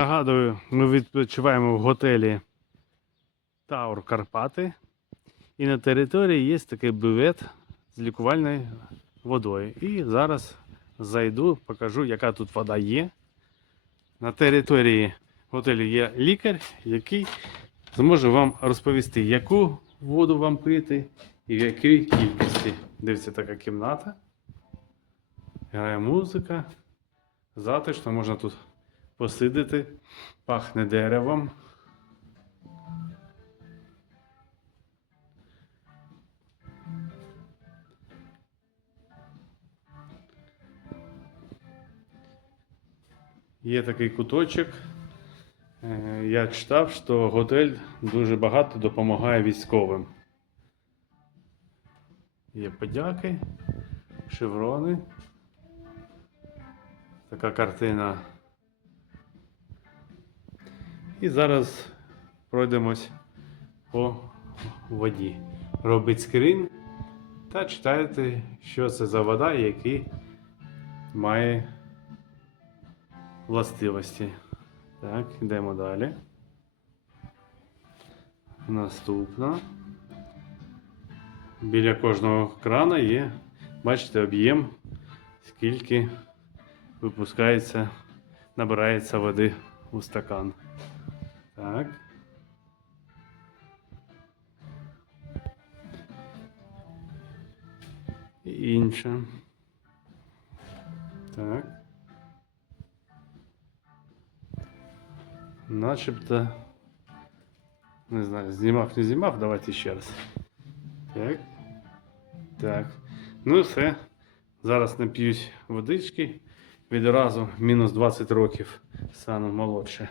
Нагадую, ми відпочиваємо в готелі Таур Карпати. І на території є такий бювет з лікувальною водою. І зараз зайду, покажу, яка тут вода є. На території готелю є лікар, який зможе вам розповісти, яку воду вам пити і в якій кількості. Дивіться, така кімната. Грає музика. Затишно, можна тут посидити, пахне деревом. Є такий куточок. Е, Я читав, що готель дуже багато допомагає військовим. Є подяки, шеврони. Така картина. І зараз пройдемось по воді. Робить скрін та читаєте, що це за вода, і має властивості. Так, йдемо далі. Наступна. Біля кожного крана є, бачите, об'єм, скільки випускається, набирається води у стакан. Так. І інша. Так. Начебто. Не знаю, знімав, не знімав, давайте ще раз. Так. Так. Ну і все. Зараз нап'юсь водички. Відразу мінус 20 років стану молодше.